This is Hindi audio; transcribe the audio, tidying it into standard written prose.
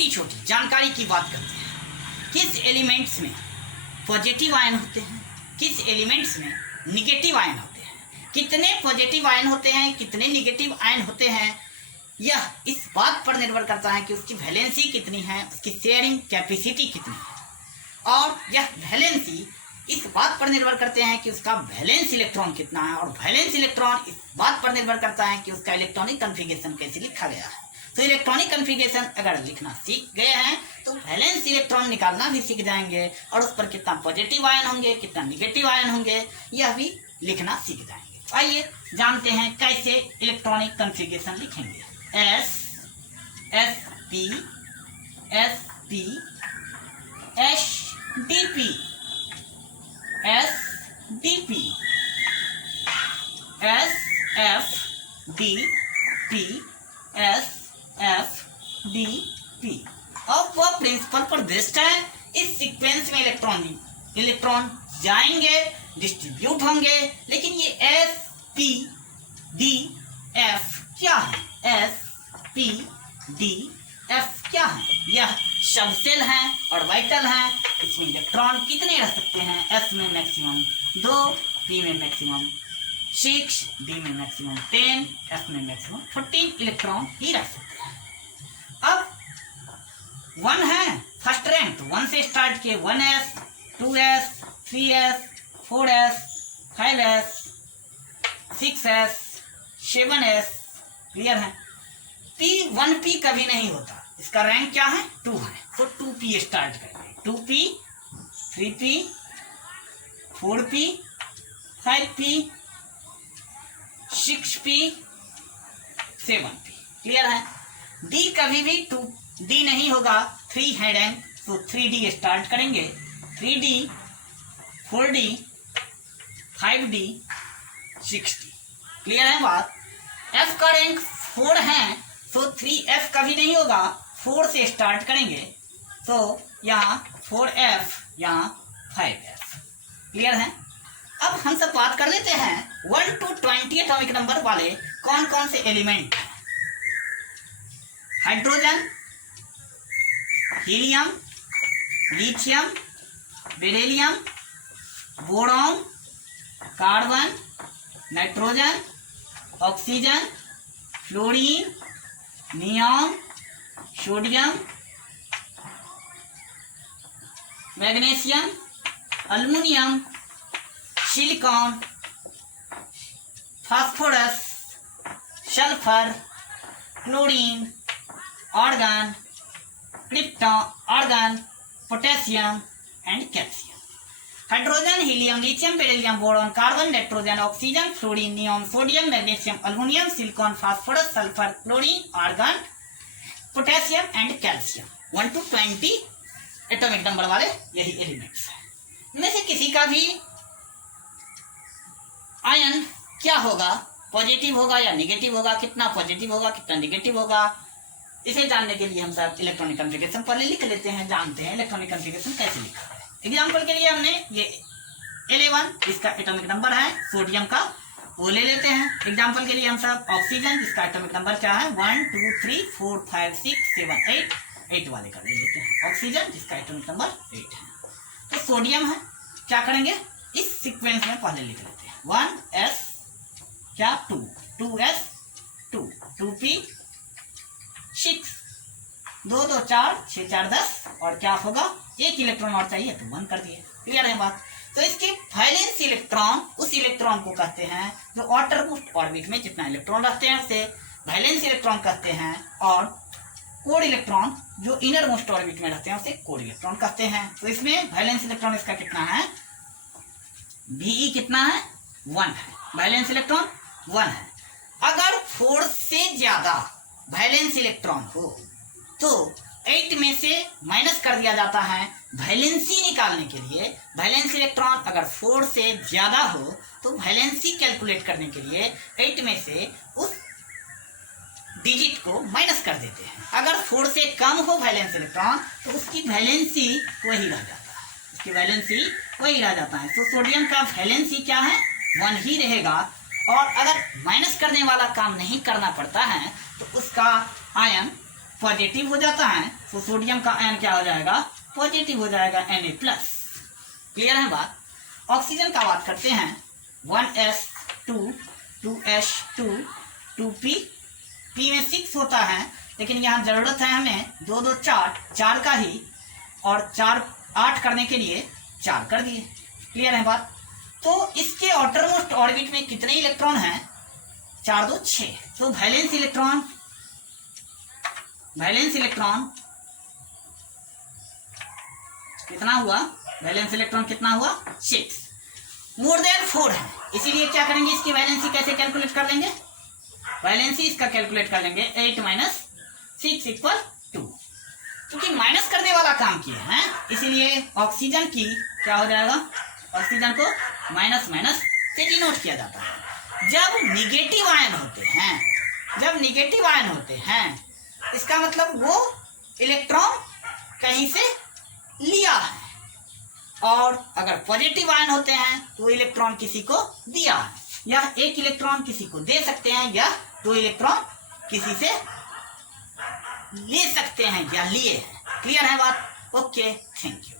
छोटी छोटी जानकारी की बात करते हैं। किस एलिमेंट्स में पॉजिटिव आयन होते हैं, किस एलिमेंट्स में निगेटिव आयन होते हैं, कितने पॉजिटिव आयन होते हैं, कितने निगेटिव आयन होते हैं, यह इस बात पर निर्भर करता है कि उसकी वैलेंसी कितनी है, उसकी शेयरिंग कैपेसिटी कितनी है। और यह वैलेंसी इस बात पर निर्भर करते हैं कि उसका वैलेंस इलेक्ट्रॉन कितना है, और वैलेंस इलेक्ट्रॉन इस बात पर निर्भर करता है कि उसका इलेक्ट्रॉनिक कॉन्फ़िगरेशन कैसे लिखा गया है। तो इलेक्ट्रॉनिक कॉन्फ़िगरेशन अगर लिखना सीख गए हैं तो वैलेंस इलेक्ट्रॉन निकालना भी सीख जाएंगे, और उस पर कितना पॉजिटिव आयन होंगे, कितना निगेटिव आयन होंगे, यह भी लिखना सीख जाएंगे। आइए जानते हैं कैसे इलेक्ट्रॉनिक कॉन्फ़िगरेशन लिखेंगे। S P H D P S D P S F D P S F D P. अब वह प्रिंसिपल पर बेस्ड है। इस सीक्वेंस में इलेक्ट्रॉन जाएंगे, डिस्ट्रीब्यूट होंगे, लेकिन ये एस पी डी एफ क्या है, एस पी डी एफ क्या है, यह सब सेल हैं और वाइटल हैं। इसमें इलेक्ट्रॉन कितने रह सकते हैं, एस में मैक्सिमम 2, पी में मैक्सिमम 6, डी में मैक्सिमम 10, एफ में मैक्सिमम 14 इलेक्ट्रॉन ही रह सकते हैं। अब 1 है फर्स्ट रैंक, तो 1 से स्टार्ट किए 1s, 2s, 3s, 4s, 5s, 6s, 7s, clear है। P 1p कभी नहीं होता, इसका रैंक क्या है 2 है, तो 2p स्टार्ट करेंगे। 2p, 3p, 4p, 5p, 6p, 7p, clear है। D कभी भी 2d नहीं होगा, 3 है रैंक, तो 3d स्टार्ट करेंगे। 3d, 4d, 5d, 6d, clear है बात। F का रैंक 4 है, तो 3f कभी नहीं होगा, 4 से स्टार्ट करेंगे, तो यहाँ 4f, यहाँ 5f, क्लियर है। अब हम सब बात कर लेते हैं 1 to 20 एटॉमिक नंबर वाले कौन कौन से एलिमेंट हैं। Hydrogen, helium, lithium, beryllium, boron, carbon, nitrogen, oxygen, fluorine, neon, sodium, magnesium, aluminium, silicon, phosphorus, sulphur, chlorine, argon, argon, potassium and calcium. Hydrogen, helium, lithium, beryllium, boron, carbon, nitrogen, oxygen, fluorine, neon, sodium, magnesium, aluminium, silicon, phosphorus, sulphur, chlorine, argon, potassium and calcium. 1 to 20 atomic number वाले यही एलिमेंट्स हैं। इनमें से किसी का भी आयन क्या होगा, पॉजिटिव होगा या निगेटिव होगा, कितना पॉजिटिव होगा, कितना निगेटिव होगा, इसे जानने के लिए हम सब इलेक्ट्रॉनिक कॉन्फ़िगरेशन पहले लिख लेते हैं, जानते हैं इलेक्ट्रॉनिक कॉन्फ़िगरेशन कैसे लिखा है। एग्जाम्पल के लिए हमने ये 11 इसका एटॉमिक नंबर है सोडियम का, वो ले लेते हैं। एग्जाम्पल के लिए हम सब ऑक्सीजन जिसका एटॉमिक नंबर क्या है 1 2 3 4 5 6 7 8 वाले का ले लेते हैं। ऑक्सीजन जिसका एटॉमिक नंबर 8 है। तो सोडियम है, क्या करेंगे इस सीक्वेंस में पहले लिख लेते हैं 1s क्या 2, 2s 2, 2p 6, 2 2 4 6 4 10, और क्या होगा 1 इलेक्ट्रॉन और चाहिए तो 1 कर दिए, क्लियर है बात। तो इसके वैलेंस इलेक्ट्रॉन उस इलेक्ट्रॉन को कहते हैं जो आउटरमोस्ट ऑर्बिट में जितना इलेक्ट्रॉन रखते हैं उसे वैलेंस इलेक्ट्रॉन कहते हैं, और कोर इलेक्ट्रॉन जो इनर मोस्ट ऑर्बिट में रहते हैं उसे कोर इलेक्ट्रॉन कहते हैं। तो इसमें वैलेंस इलेक्ट्रॉन इसका कितना है Ve कितना है 1 है, वैलेंस इलेक्ट्रॉन 1 है। अगर 4 से ज्यादा वैलेंस इलेक्ट्रॉन हो तो 8 में से माइनस कर दिया जाता है वैलेंसी निकालने के लिए। वैलेंस इलेक्ट्रॉन अगर 4 से ज्यादा हो तो वैलेंसी कैलकुलेट करने के लिए 8 में से उस डिजिट को माइनस कर देते हैं। अगर 4 से कम हो वैलेंस इलेक्ट्रॉन तो उसकी वैलेंसी वही रह जाता है, उसकी वैलेंसी वही रह जाता है। तो सोडियम का वैलेंसी क्या है 1 ही रहेगा, और अगर माइनस करने वाला काम नहीं करना पड़ता है तो उसका आयन पॉजिटिव हो जाता है। तो सोडियम का आयन क्या हो जाएगा, पॉजिटिव हो जाएगा, Na+। क्लियर है बात। ऑक्सीजन का बात करते हैं, 1s2 2s2 2p, p में 6 होता है, लेकिन यहाँ जरूरत है हमें 2 2 4 का ही, और 4 8 करने के लिए 4 कर दिए। क्लियर है बात। तो इसके आउटरमोस्ट ऑर्बिट में कितने इलेक्ट्रॉन हैं, 4 2 6। तो वैलेंस इलेक्ट्रॉन कितना हुआ, वैलेंस इलेक्ट्रॉन कितना हुआ, 6। मोर देन 4 है, इसीलिए क्या करेंगे, इसकी वैलेंसी कैसे कैलकुलेट कर लेंगे, वैलेंसी इसका कैलकुलेट कर लेंगे 8 - 6 = 2, क्योंकि माइनस करने वाला काम किया है, इसीलिए ऑक्सीजन की क्या हो जाएगा, ऑक्सीजन को माइनस माइनस से डिनोट किया जाता है। जब निगेटिव आयन होते हैं, इसका मतलब वो इलेक्ट्रॉन कहीं से लिया है, और अगर पॉजिटिव आयन होते हैं तो इलेक्ट्रॉन किसी को दिया है, या एक इलेक्ट्रॉन किसी को दे सकते हैं, या 2 इलेक्ट्रॉन किसी से ले सकते हैं या लिए हैं। क्लियर है बात। Okay, thank you.